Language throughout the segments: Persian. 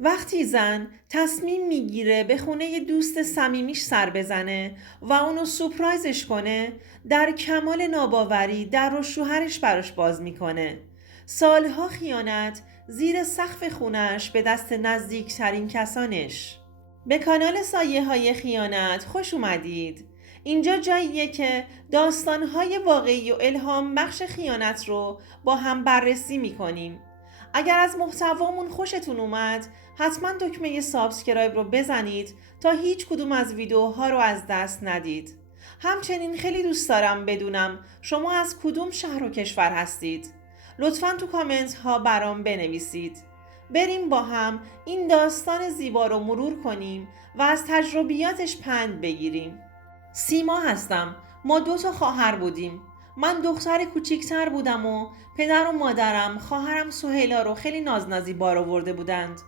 وقتی زن تصمیم میگیره به خونه دوست صمیمیش سر بزنه و اونو سورپرایزش کنه، در کمال ناباوری در رو شوهرش براش باز میکنه. سالها خیانت زیر سقف خونش به دست نزدیکترین کسانش. به کانال سایه های خیانت خوش اومدید. اینجا جاییه که داستانهای واقعی و الهام بخش خیانت رو با هم بررسی میکنیم. اگر از محتوامون خوشتون اومد، حتما دکمه سابسکرایب رو بزنید تا هیچ کدوم از ویدیوها رو از دست ندید. همچنین خیلی دوست دارم بدونم شما از کدوم شهر و کشور هستید. لطفاً تو کامنت ها برام بنویسید. بریم با هم این داستان زیبا رو مرور کنیم و از تجربیاتش پند بگیریم. سیما هستم. ما 2 خواهر بودیم. من دختر کوچیکتر بودم و پدر و مادرم خواهرم سهیلا رو خیلی نازنازی بار آورده بودند.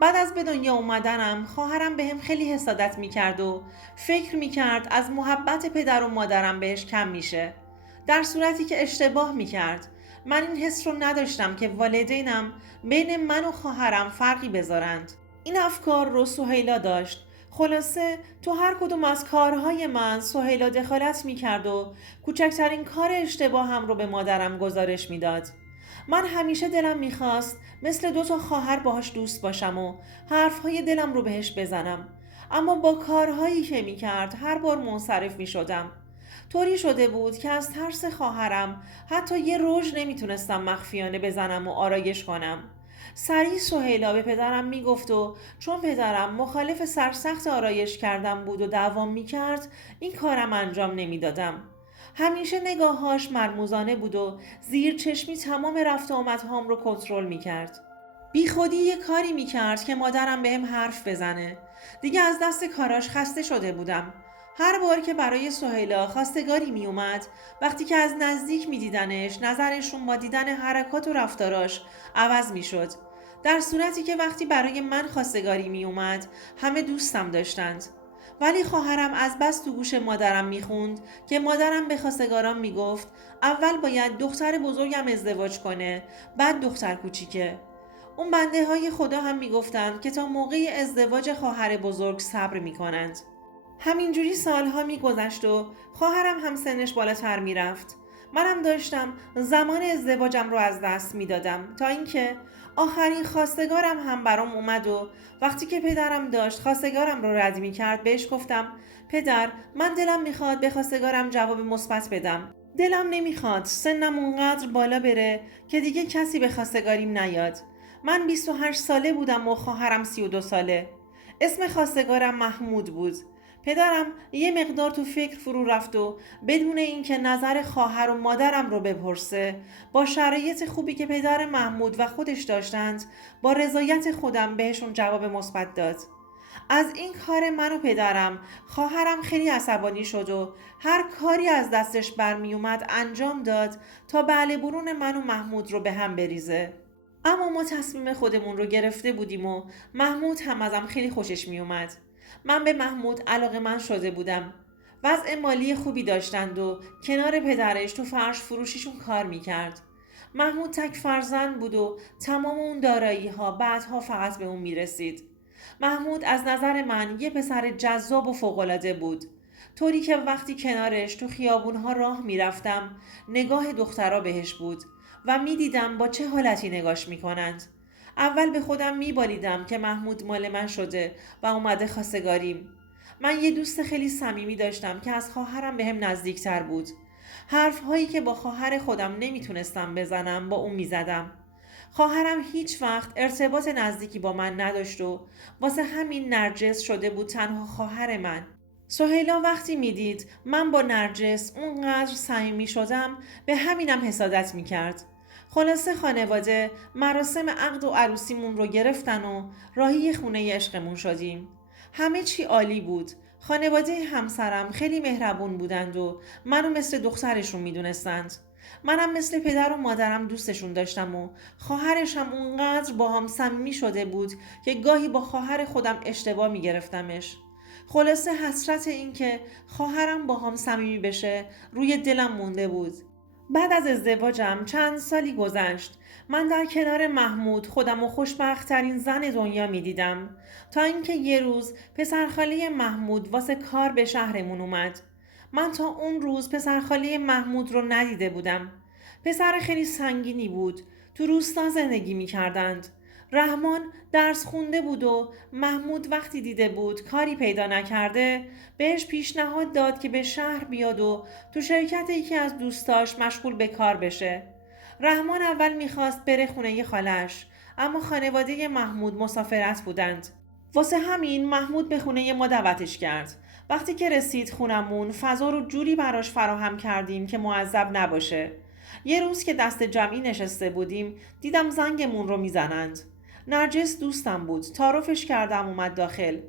بعد از به دنیا اومدنم خواهرم بهم خیلی حسادت میکرد و فکر میکرد از محبت پدر و مادرم بهش کم میشه، در صورتی که اشتباه میکرد. من این حس رو نداشتم که والدینم بین من و خواهرم فرقی بذارند. این افکار رو سهیلا داشت. خلاصه تو هر کدوم از کارهای من سهیلا دخالت میکرد و کوچکترین کار اشتباهم رو به مادرم گزارش میداد. من همیشه دلم میخواست مثل 2 خواهر باهاش دوست باشم و حرفهای دلم رو بهش بزنم، اما با کارهایی که میکرد هر بار منصرف میشدم. طوری شده بود که از ترس خواهرم حتی یه رژ نمیتونستم مخفیانه بزنم و آرایش کنم. سریع سهیلا به پدرم میگفت و چون پدرم مخالف سرسخت آرایش کردم بود و دعوام میکرد، این کارم انجام نمیدادم. همیشه نگاهاش مرموزانه بود و زیر چشمی تمام رفت و آمدهام رو کنترل میکرد. بی خودی یه کاری میکرد که مادرم بهم حرف بزنه. دیگه از دست کاراش خسته شده بودم. هر بار که برای سهیلا خواستگاری میومد، وقتی که از نزدیک میدیدنش، نظرشون با دیدن حرکات و رفتاراش عوض میشد. در صورتی که وقتی برای من خواستگاری میومد، همه دوستم داشتند. ولی خواهرم از بس تو گوش مادرم میخوند که مادرم به خواستگاران میگفت اول باید دختر بزرگم ازدواج کنه، بعد دختر کوچیکه. اون بنده های خدا هم میگفتند که تا موقع ازدواج خواهر بزرگ صبر میکنند. همینجوری سالها میگذشت و خواهرم هم سنش بالاتر میرفت. منم داشتم زمان ازدواجم رو از دست میدادم تا اینکه آخرین خواستگارم هم برام اومد و وقتی که پدرم داشت خواستگارم رو رد میکرد بهش گفتم پدر، من دلم میخواد به خواستگارم جواب مثبت بدم. دلم نمیخواد سنم اونقدر بالا بره که دیگه کسی به خواستگاریم نیاد. من 28 ساله بودم و خواهرم 32 ساله. اسم خواستگارم محمود بود. پدرم یه مقدار تو فکر فرو رفت و بدون اینکه نظر خواهر و مادرم رو بپرسه، با شرایط خوبی که پدر محمود و خودش داشتند، با رضایت خودم بهشون جواب مثبت داد. از این کار من و پدرم خواهرم خیلی عصبانی شد و هر کاری از دستش برمی اومد انجام داد تا بله برون من و محمود رو به هم بریزه. اما ما تصمیم خودمون رو گرفته بودیم و محمود هم ازم خیلی خوشش می اومد. من به محمود علاقه‌مند شده بودم. وضع مالی خوبی داشتند و کنار پدرش تو فرش فروشیشون کار میکرد. محمود تک فرزند بود و تمام اون دارایی ها بعدها فقط به اون میرسید. محمود از نظر من یه پسر جذاب و فوق‌العاده بود. طوری که وقتی کنارش تو خیابونها راه میرفتم، نگاه دخترها بهش بود و میدیدم با چه حالتی نگاش میکنند. اول به خودم میبالیدم که محمود مال من شده و اومده خواستگاریم. من یه دوست خیلی صمیمی داشتم که از خواهرم بهم نزدیکتر بود. حرف هایی که با خواهر خودم نمیتونستم بزنم با اون میزدم. خواهرم هیچ وقت ارتباط نزدیکی با من نداشت و واسه همین نرجس شده بود تنها خواهر من. سهیلا وقتی میدید من با نرجس اونقدر صمیمی شدم به همینم حسادت میکرد. خلاصه خانواده مراسم عقد و عروسیمون رو گرفتن و راهی خونه عشقمون شدیم. همه چی عالی بود. خانواده همسرم خیلی مهربون بودند و منو مثل دخترشون میدونستند. منم مثل پدر و مادرم دوستشون داشتم و خواهرش هم اونقدر با هم صمیمی شده بود که گاهی با خواهر خودم اشتباه میگرفتمش. خلاصه حسرت این که خواهرم با هم صمیمی بشه روی دلم مونده بود. بعد از ازدواجم چند سالی گذشت. من در کنار محمود خودم و خوشبخت‌ترین زن دنیا می دیدم تا اینکه یه روز پسرخاله محمود واسه کار به شهرمون اومد. من تا اون روز پسرخاله محمود رو ندیده بودم. پسر خیلی سنگینی بود. تو روستا زندگی می کردند. رحمان درس خونده بود و محمود وقتی دیده بود کاری پیدا نکرده بهش پیشنهاد داد که به شهر بیاد و تو شرکت یکی از دوستاش مشغول به کار بشه. رحمان اول میخواست بره خونه خالش، اما خانواده محمود مسافرت بودند. واسه همین محمود به خونه ما دعوتش کرد. وقتی که رسید خونمون فضا رو جوری براش فراهم کردیم که معذب نباشه. یه روز که دست جمعی نشسته بودیم دیدم زنگمون رو میزنند. نرجس دوستم بود. تعارفش کردم اومد داخل.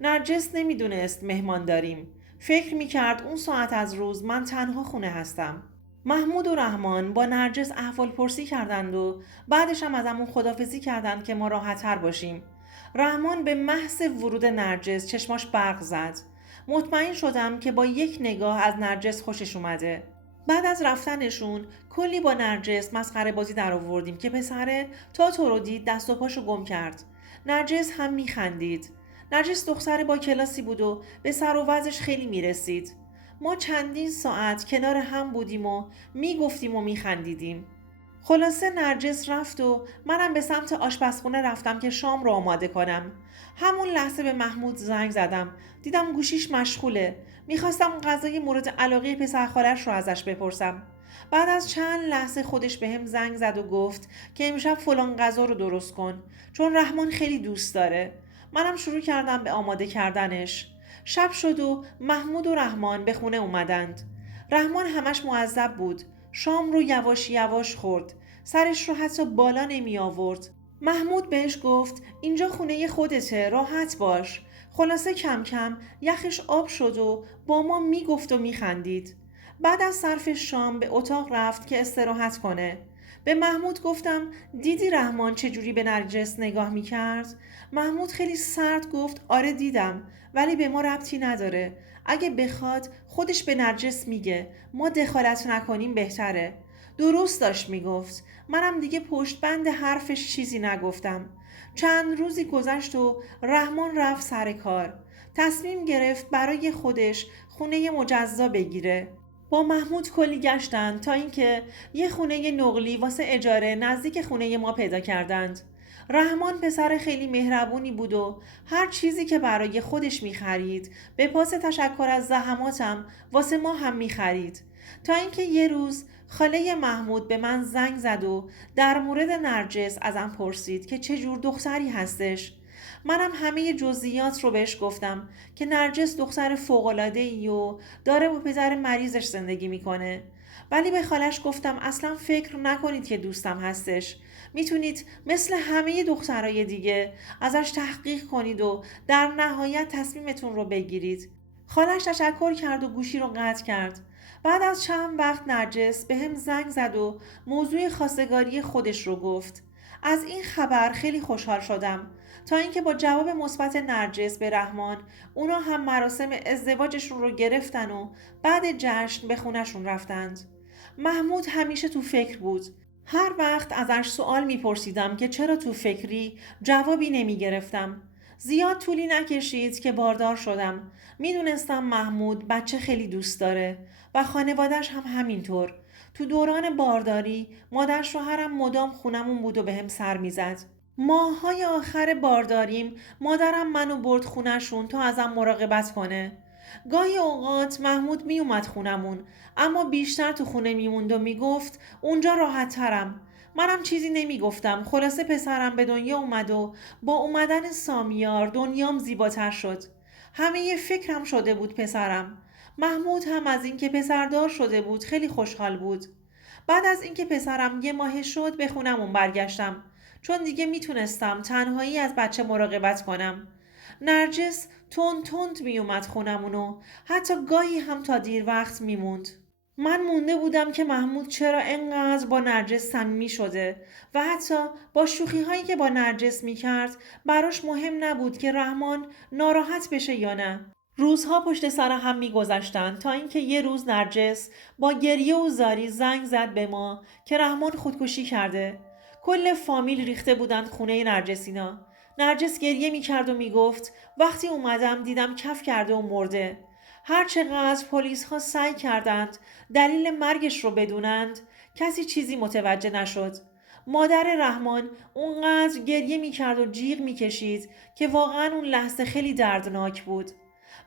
نرجس نمیدونست مهمان داریم. فکر میکرد اون ساعت از روز من تنها خونه هستم. محمود و رحمان با نرجس احوال پرسی کردند و بعدش هم ازمون خدافزی کردند که ما راحت‌تر باشیم. رحمان به محض ورود نرجس چشماش برق زد. مطمئن شدم که با یک نگاه از نرجس خوشش اومده. بعد از رفتنشون کلی با نرجس مسخره بازی در آوردیم که پسره تا تو رو دید دست و پاشو گم کرد. نرجس هم میخندید. نرجس دختر با کلاسی بود و به سر و وضعش خیلی میرسید. ما چندین ساعت کنار هم بودیم و میگفتیم و میخندیدیم. خلاصه نرجس رفت و منم به سمت آشپزخونه رفتم که شام رو آماده کنم. همون لحظه به محمود زنگ زدم. دیدم گوشیش مشغوله. میخواستم غذای مورد علاقه پسر خالش رو ازش بپرسم. بعد از چند لحظه خودش بهم زنگ زد و گفت که امشب فلان غذا رو درست کن، چون رحمان خیلی دوست داره. منم شروع کردم به آماده کردنش. شب شد و محمود و رحمان به خونه اومدند. رحمان همش معذب بود. شام رو یواش یواش خورد. سرش رو حتی بالا نمی آورد. محمود بهش گفت اینجا خونه خودته، راحت باش. خلاصه کم کم یخش آب شد و با ما می گفت و می خندید. بعد از صرف شام به اتاق رفت که استراحت کنه. به محمود گفتم دیدی رحمان چجوری به نرجس نگاه می کرد؟ محمود خیلی سرد گفت آره دیدم، ولی به ما ربطی نداره. اگه بخواد خودش به نرجس میگه، ما دخالت نکنیم بهتره. درست داشت میگفت. منم دیگه پشت بند حرفش چیزی نگفتم. چند روزی گذشت و رحمان رفت سر کار. تصمیم گرفت برای خودش خونه مجزا بگیره. با محمود کلی گشتند تا اینکه یه خونه نقلی واسه اجاره نزدیک خونه ما پیدا کردند. رحمان پسر خیلی مهربونی بود و هر چیزی که برای خودش می‌خرید به پاس تشکر از زحماتم واسه ما هم می‌خرید. تا اینکه یه روز خاله محمود به من زنگ زد و در مورد نرجس ازم پرسید که چه جور دختری هستش. منم همه جزئیات رو بهش گفتم که نرجس دختر فوق‌العاده‌ای و داره با پدر مریضش زندگی میکنه. ولی به خالش گفتم اصلا فکر نکنید که دوستم هستش. میتونید مثل همه دخترای دیگه ازش تحقیق کنید و در نهایت تصمیمتون رو بگیرید. خالش تشکر کرد و گوشی رو قطع کرد. بعد از چند وقت نرجس به هم زنگ زد و موضوع خواستگاری خودش رو گفت. از این خبر خیلی خوشحال شدم، تا اینکه با جواب مثبت نرجس به رحمان اونا هم مراسم ازدواجشون رو گرفتن و بعد جشن به خونشون رفتند. محمود همیشه تو فکر بود. هر وقت ازش سوال میپرسیدم که چرا تو فکری، جوابی نمیگرفتم. زیاد طولی نکشید که باردار شدم. میدونستم محمود بچه خیلی دوست داره و خانوادش هم همینطور. تو دوران بارداری مادر شوهرم مدام خونمون بود و بهم سر میزد. ماه‌های آخر بارداریم مادرم منو برد خونشون تا ازم مراقبت کنه. گاهی اوقات محمود می اومد خونمون، اما بیشتر تو خونه میموند و میگفت اونجا راحت ترم. منم چیزی نمیگفتم. خلاصه پسرم به دنیا اومد و با اومدن سامیار دنیام زیباتر شد. همه فکرم شده بود پسرم. محمود هم از اینکه پسردار شده بود خیلی خوشحال بود. بعد از اینکه پسرم یه ماه شد به خونمون برگشتم، چون دیگه میتونستم تنهایی از بچه مراقبت کنم. نرجس تند می اومد خونمون و حتی گاهی هم تا دیر وقت میموند. من مونده بودم که محمود چرا انقدر با نرجس صمیمی شده و حتی با شوخی هایی که با نرجس میکرد براش مهم نبود که رحمان ناراحت بشه یا نه. روزها پشت سر هم می‌گذشتند تا اینکه یه روز نرجس با گریه و زاری زنگ زد به ما که رحمان خودکشی کرده. کل فامیل ریخته بودند خونه نرجسینا. نرجس گریه می‌کرد و میگفت وقتی اومدم دیدم کف کرده و مرده. هر چقدر پلیس ها سعی کردند دلیل مرگش رو بدونند، کسی چیزی متوجه نشد. مادر رحمان اونقدر گریه میکرد و جیغ میکشید که واقعا اون لحظه خیلی دردناک بود.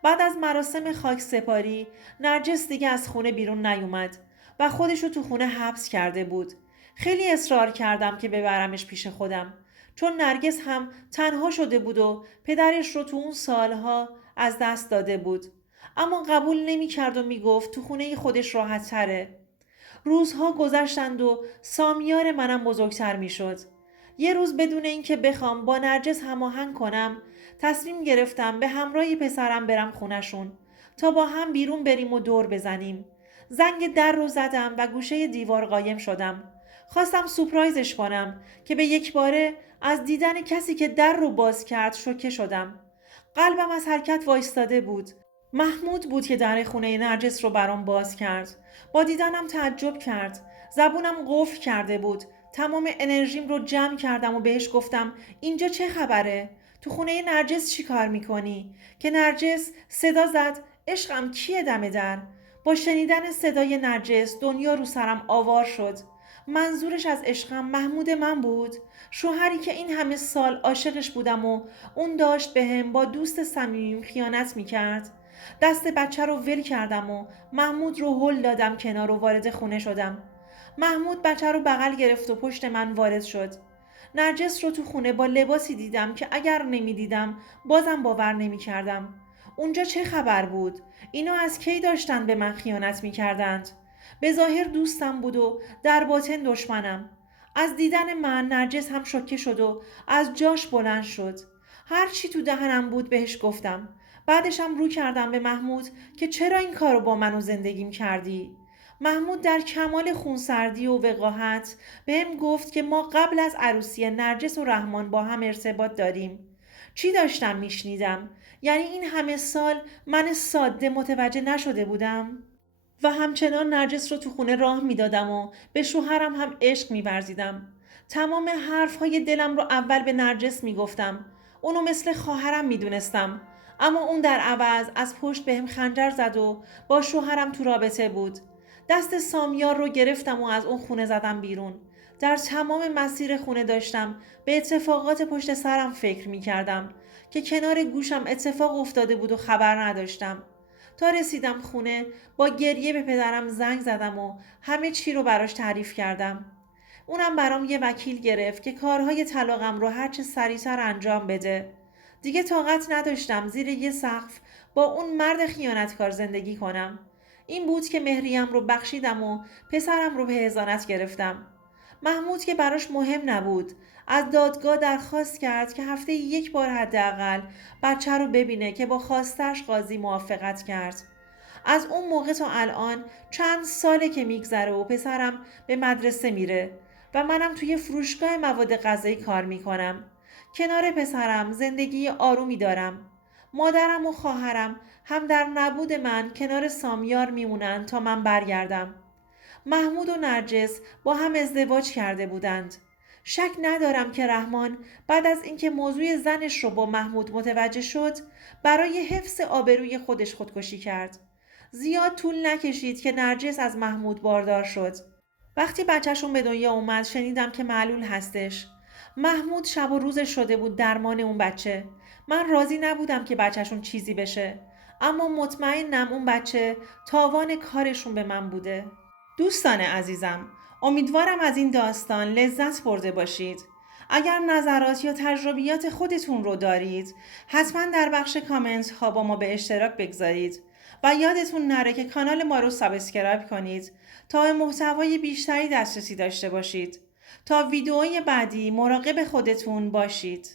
بعد از مراسم خاک سپاری نرجس دیگه از خونه بیرون نیومد و خودشو تو خونه حبس کرده بود. خیلی اصرار کردم که ببرمش پیش خودم، چون نرگس هم تنها شده بود و پدرش رو تو اون سالها از دست داده بود. اما قبول نمی کرد و می گفت تو خونه خودش راحت تره. روزها گذشتند و سامیار منم بزرگتر می شد. یه روز بدون اینکه بخوام با نرجس هماهنگ کنم، تصمیم گرفتم به همراه پسرم برم خونشون تا با هم بیرون بریم و دور بزنیم. زنگ در رو زدم و گوشه دیوار قایم شدم. خواستم سورپرایزش کنم که به یک باره از دیدن کسی که در رو باز کرد شوکه شدم. قلبم از حرکت وایستاده بود. محمود بود که در خونه نرجس رو برام باز کرد. با دیدنم تعجب کرد. زبونم قفل کرده بود. تمام انرژیم رو جمع کردم و بهش گفتم اینجا چه خبره؟ تو خونه نرجس چی کار میکنی؟ که نرجس صدا زد عشقم کیه دم در؟ با شنیدن صدای نرجس دنیا رو سرم آوار شد. منظورش از عشقم محمود من بود، شوهری که این همه سال عاشقش بودم و اون داشت بهم با دوست صمیمیم خیانت میکرد. دست بچه رو ول کردم و محمود رو هل دادم کنار و وارد خونه شدم. محمود بچه رو بغل گرفت و پشت من وارد شد. نرجس رو تو خونه با لباسی دیدم که اگر نمیدیدم بازم باور نمی کردم. اونجا چه خبر بود؟ اینا از کی داشتن به من خیانت می کردند؟ به ظاهر دوستم بود و در باطن دشمنم. از دیدن من نرجس هم شوکه شد و از جاش بلند شد. هر چی تو دهنم بود بهش گفتم. بعدشم رو کردم به محمود که چرا این کارو با من و زندگیم کردی؟ محمود در کمال خونسردی و وقاحت بهم گفت که ما قبل از عروسی نرجس و رحمان با هم ارتباط داریم. چی داشتم میشنیدم؟ یعنی این همه سال من ساده متوجه نشده بودم؟ و همچنان نرجس رو تو خونه راه میدادم و به شوهرم هم عشق میورزیدم. تمام حرفهای دلم رو اول به نرجس میگفتم. اونو مثل خواهرم میدونستم. اما اون در عوض از پشت بهم خنجر زد و با شوهرم تو رابطه بود. دست سامیار رو گرفتم و از اون خونه زدم بیرون. در تمام مسیر خونه داشتم به اتفاقات پشت سرم فکر میکردم که کنار گوشم اتفاق افتاده بود و خبر نداشتم. تا رسیدم خونه با گریه به پدرم زنگ زدم و همه چی رو براش تعریف کردم. اونم برام یه وکیل گرفت که کارهای طلاقم رو هرچه سریعتر انجام بده. دیگه طاقت نداشتم زیر یه سقف با اون مرد خیانتکار زندگی کنم. این بود که مهریم رو بخشیدم و پسرم رو به حضانت گرفتم. محمود که براش مهم نبود، از دادگاه درخواست کرد که هفته یک بار حداقل بچه رو ببینه که با خواستش قاضی موافقت کرد. از اون موقع تا الان چند ساله که میگذره و پسرم به مدرسه میره و منم توی فروشگاه مواد غذایی کار میکنم. کنار پسرم زندگی آرومی دارم. مادرم و خواهرم هم در نبود من کنار سامیار میمونن تا من برگردم. محمود و نرجس با هم ازدواج کرده بودند. شک ندارم که رحمان بعد از اینکه موضوع زنش رو با محمود متوجه شد، برای حفظ آبروی خودش خودکشی کرد. زیاد طول نکشید که نرجس از محمود باردار شد. وقتی بچهشون به دنیا اومد شنیدم که معلول هستش. محمود شب و روزش شده بود درمان اون بچه. من راضی نبودم که بچهشون چیزی بشه. اما مطمئنم اون بچه تاوان کارشون به من بوده. دوستان عزیزم، امیدوارم از این داستان لذت برده باشید. اگر نظرات یا تجربیات خودتون رو دارید، حتما در بخش کامنت ها با ما به اشتراک بگذارید و یادتون نره که کانال ما رو سابسکرایب کنید تا به محتوای بیشتری دسترسی داشته باشید. تا ویدئوی بعدی مراقب خودتون باشید.